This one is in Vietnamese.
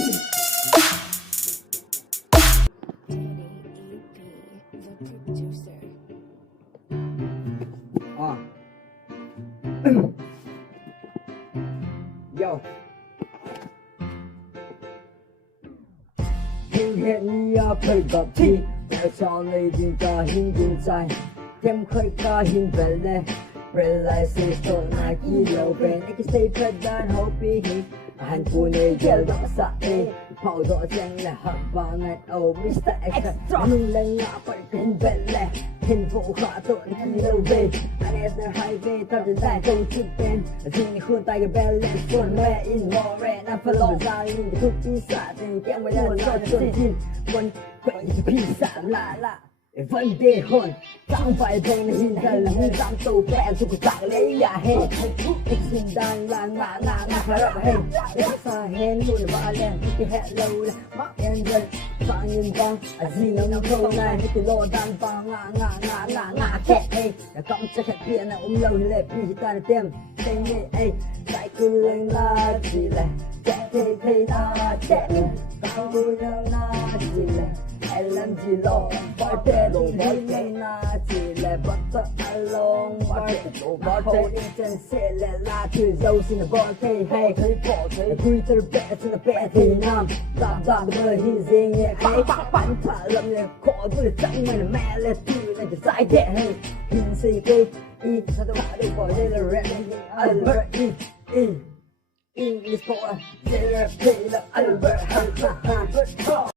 Yo. Hiện hiện ya khởi gặp thi Tại sao này din ka hin din chai Thêm khởi ka hin vele Realize so na ki lo ben Ek stay predan hopi hi Han pune gel da sa e Pau do chang la hak bangat oh Mr. Extra Nung lang nga par hin vele Hin vô khả tội ki lo về Anh em ở highway tao đến đại công chụp bên Dinh khuôn tay cái belly Phone mẹ in more Nam phá lộ ra in cái thuốc đi xả Tình kém với đàn cho chân tin Quân quậy như phi xả lạ lạ vấn đề hồn chẳng phải thôi là hình thần là hình dám tàu bè dù có chẳng lấy nhà hề thích xin đang là ngã phải rập hình để xa hên luôn và lên cái hẹn lâu là mắc em dân và nhìn vang gì nó câu này cái lô đang và ngã kẹt ấy là cộng cho khách tiền là lâu lệ vì ta là tem tên này ấy lại cứ lên là chỉ là chạy thế ta chạy cao đôi là chỉ là ai làm gì lo phải tên đi na chỉ là bắt ta along bắt hậu in chân sẽ là la từ dâu xin là bỏ thế hay quy tơ bẹ xin là bẹ thì nam làm bờ hi riêng nhẹ cái bắn thả lâm lên khó tôi là chẳng mày là mẹ là từ này cái giải đẻ hay hình xây cây y sao tôi bảo đây bỏ đây là rap Albert y English for JFK là Albert Albert